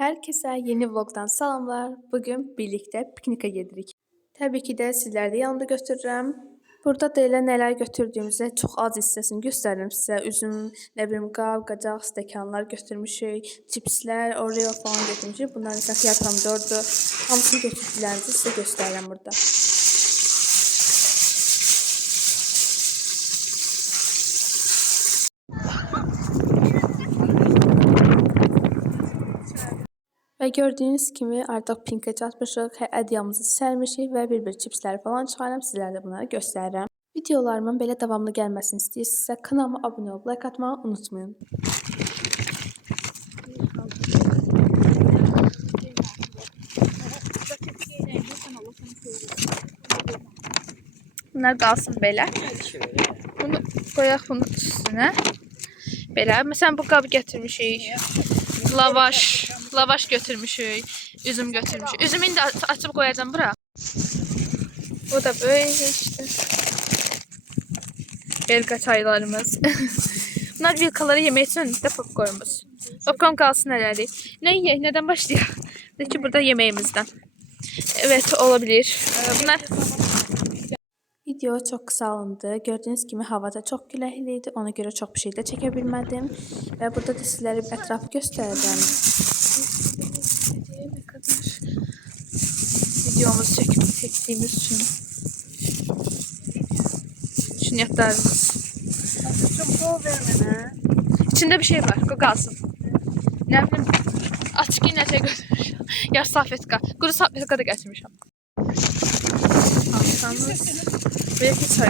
Herkese yeni vlogdan salamlar. Bugün birlikte pikniğe gedirik. Tabii ki de sizler de yanımda götürürüm. Burada da elə nələr götürdüyümüzü çox az hissəsini göstərirəm sizə. Üzüm, nə bilim, qab, qacaq, stəkanlar götürmüşük, cipslər, Oreo falan götürmüşük. Bunlar isə xiyar pomidordur. Hamısını götürdüklərimizi sizə göstərirəm burada. Və gördüyünüz kimi artıq pinkə çatmışıq, ədyamızı sərmişik və bir-bir çipsləri falan çıxarım, sizlərə də bunları göstərirəm. Videolarımın belə davamlı gəlməsini istəyirsinizsə kanalıma abunə olub like atmağı unutmayın. Bunlar qalsın belə. Bunu qoyaq bunun üstünə. Belə. Məsələn bu qabı gətirmişik. Lavaş götürmüşük. Üzüm götürmüşük. Üzümünü də açıb qoyacağım bura. Bu da böyle işte. Belga çaylarımız. Bunlar vilkaları yemək üçün də popcornumuz. Popcorn qalsın hələlik. Ne yiyək? Nədən başlayaq? Ki burada yemeğimizden. Evet olabilir. Bunlar video çok kısa alındı. Gördüğünüz gibi havada çok küləhliydi. Ona göre çok bir şey de çəkə bilmədim. Və burada da sizlərə ətrafı göstərəcəm. Ne kadar videomuzu çektiğimiz için. Şunyatlarımız. İçinde bir şey var. O kalsın. Ne bileyim. Açık yine şey götürmüşüm. Yaş safetka. Kuru safetka da getirmişim. Alsanız. Belki çay.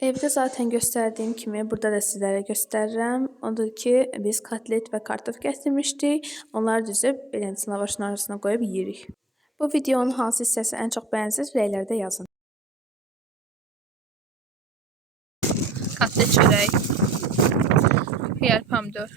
Evde zaten gösterdiğim kimi burada da sizlere gösteririm. Odur ki biz katlet ve kartof getirmiştik. Onları düzüp beləncə lavaşın arasına koyup yeyirik. Bu videonun hansı hissəsi ən çox bəyənsiniz rəylərdə yazın. Katlet çörək. Xiyar pomidor.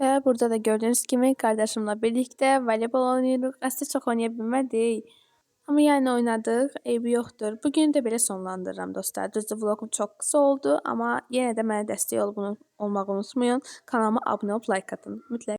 Ve burada da gördüğünüz gibi kardeşimle birlikte voleybol oynuyoruz. Aslında çok oynayabilmədik. Ama yani oynadık, eybi yoxdur. Bugün de belə sonlandırıram dostlar. Düzdür vlogum çok kısa oldu ama yine de mənə dəstək olmağı unutmayın. Kanalıma abunə olub like atın. Mütləq.